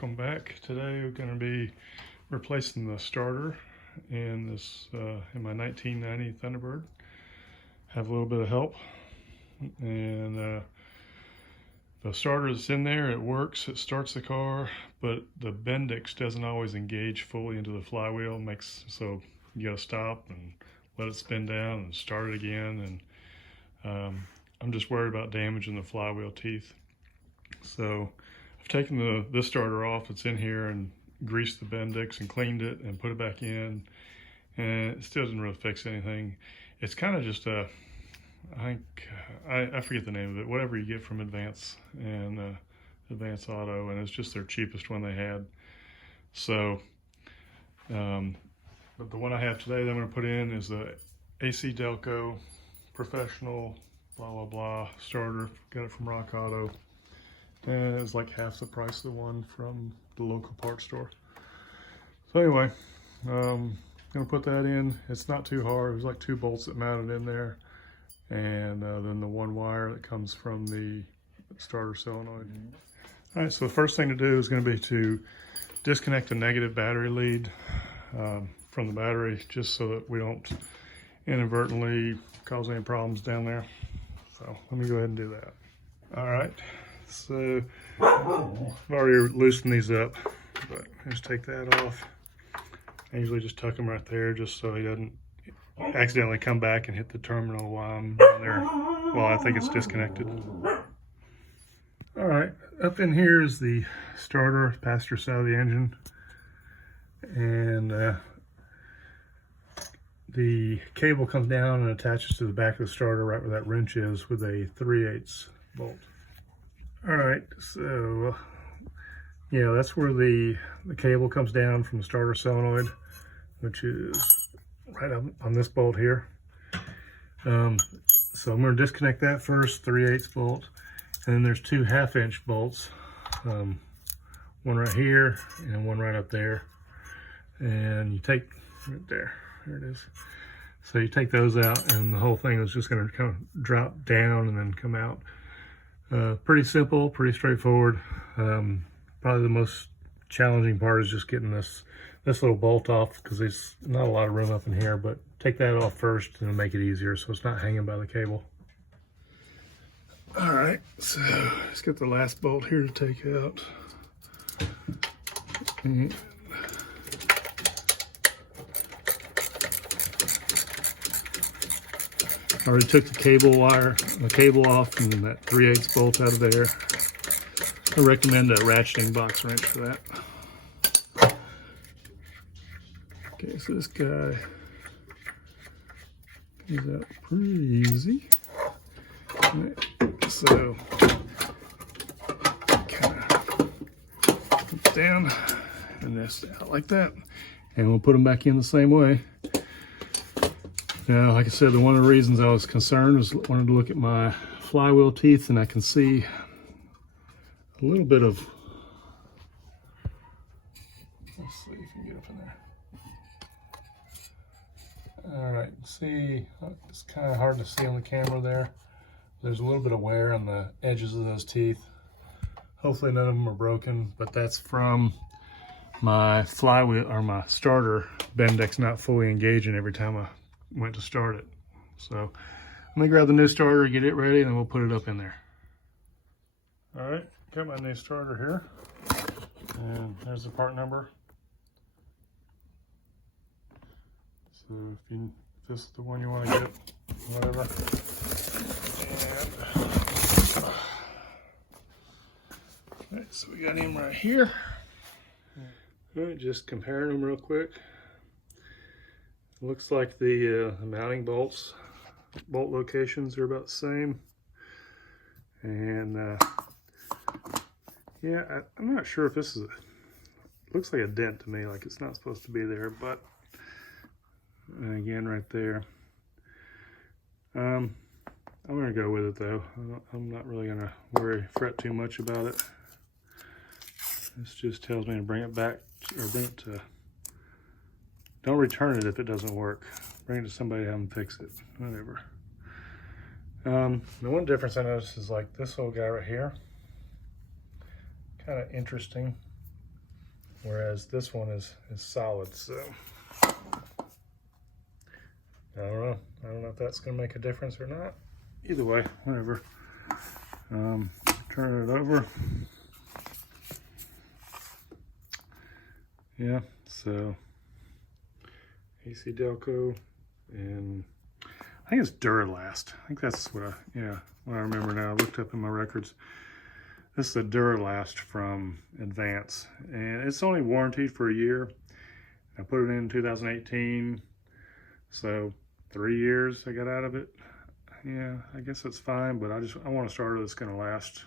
welcome back. Today we're going to be replacing the starter in this in my 1990 Thunderbird. Have a little bit of help, and the starter that's in there, it works, it starts the car, but the Bendix doesn't always engage fully into the flywheel. So you got to stop and let it spin down and start it again, and I'm just worried about damaging the flywheel teeth. So I've taken this starter off that's in here and greased the Bendix and cleaned it and put it back in, and it still doesn't really fix anything. It's kind of just a, I forget the name of it, whatever you get from Advance and Advance Auto, and it's just their cheapest one they had. So but the one I have today that I'm going to put in is the AC Delco Professional blah blah blah starter. Got it from Rock Auto, and it was like half the price of the one from the local parts store. So anyway, I'm gonna put that in. It's not too hard. There's like 2 bolts that mounted in there, and then the 1 wire that comes from the starter solenoid. All right, so the first thing to do is going to be to disconnect the negative battery lead from the battery, just so that we don't inadvertently cause any problems down there. So let me go ahead and do that. All right, so I've already loosened these up, but just take that off. I usually just tuck them right there, just so he doesn't accidentally come back and hit the terminal while I'm down there, while I think it's disconnected. All right, up in here is the starter, passenger side of the engine, and the cable comes down and attaches to the back of the starter right where that wrench is with a 3/8 bolt. All right, so yeah, that's where the cable comes down from the starter solenoid, which is right up on this bolt here. So I'm going to disconnect that first, 3/8 bolt, and then there's 2 1/2-inch bolts, one right here and one right up there. And you take right there it is. So you take those out, and the whole thing is just going to kind of drop down and then come out. Pretty simple, pretty straightforward. Probably the most challenging part is just getting this little bolt off, because there's not a lot of room up in here, but take that off first and it'll make it easier so it's not hanging by the cable. All right, so let's get the last bolt here to take out. And I already took the cable off, and that 3/8 bolt out of there. I recommend a ratcheting box wrench for that. Okay, so this guy comes out pretty easy. Right, so kind of put it down and this out like that, and we'll put them back in the same way. Now, like I said, one of the reasons I was concerned was wanted to look at my flywheel teeth, and I can see a little bit of, let's see if you can get up in there. All right, see, it's kind of hard to see on the camera there. There's a little bit of wear on the edges of those teeth. Hopefully none of them are broken, but that's from my flywheel, or my starter Bendix not fully engaging every time I went to start it. So let me grab the new starter, get it ready, and then we'll put it up in there. All right, got my new starter here, and there's the part number. So if this is the one you want to get, whatever. And all right, so we got him right here. All right, just comparing them real quick. Looks like the mounting bolt locations are about the same, and yeah, I'm not sure if this is looks like a dent to me, like it's not supposed to be there, but again, right there. I'm gonna go with it though. I'm not really gonna fret too much about it. This just tells me to bring it back, or bring it to. Don't return it if it doesn't work. Bring it to somebody to have them fix it, whatever. The one difference I noticed is like this little guy right here. Kind of interesting. whereas this one is solid. So I don't know. I don't know if that's going to make a difference or not. Either way, whatever. Turn it over. Yeah, so AC Delco, and I think it's Duralast. I think that's what what I remember now. I looked up in my records. This is a Duralast from Advance, and it's only warranted for a year. I put it in 2018, so 3 years I got out of it. Yeah, I guess that's fine, but I want a starter that's going to last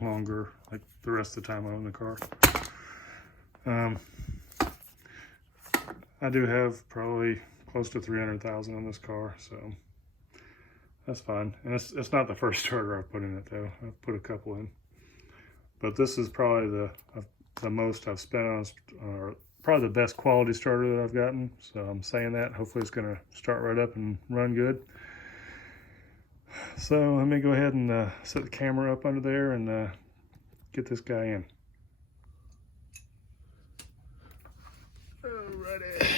longer, like the rest of the time I own the car. I do have probably close to 300,000 on this car, so that's fine. And it's not the first starter I've put in it though. I've put a couple in, but this is probably the most I've spent on, or probably the best quality starter that I've gotten. So I'm saying that. Hopefully it's going to start right up and run good. So let me go ahead and set the camera up under there and get this guy in. Alrighty.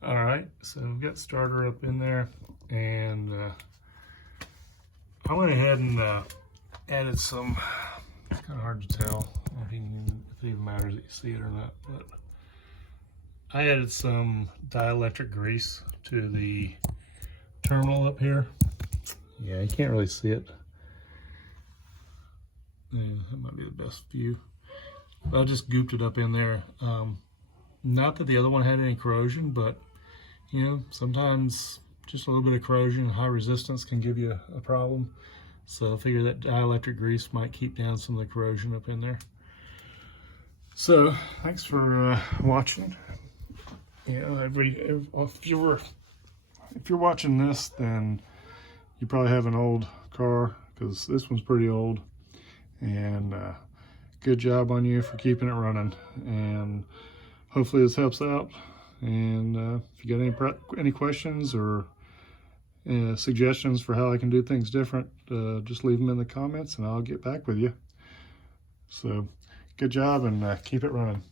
All right, so we've got starter up in there, and I went ahead and added some, it's kind of hard to tell if it even matters that you see it or not, but I added some dielectric grease to the terminal up here. Yeah, you can't really see it. Yeah, that might be the best view. I just gooped it up in there. Not that the other one had any corrosion, but you know, sometimes just a little bit of corrosion, high resistance can give you a problem. So I figure that dielectric grease might keep down some of the corrosion up in there. So thanks for watching. You know, if you're watching this, then you probably have an old car, because this one's pretty old. And good job on you for keeping it running. And hopefully this helps out. And if you got any questions or suggestions for how I can do things different, just leave them in the comments and I'll get back with you. So good job, and keep it running.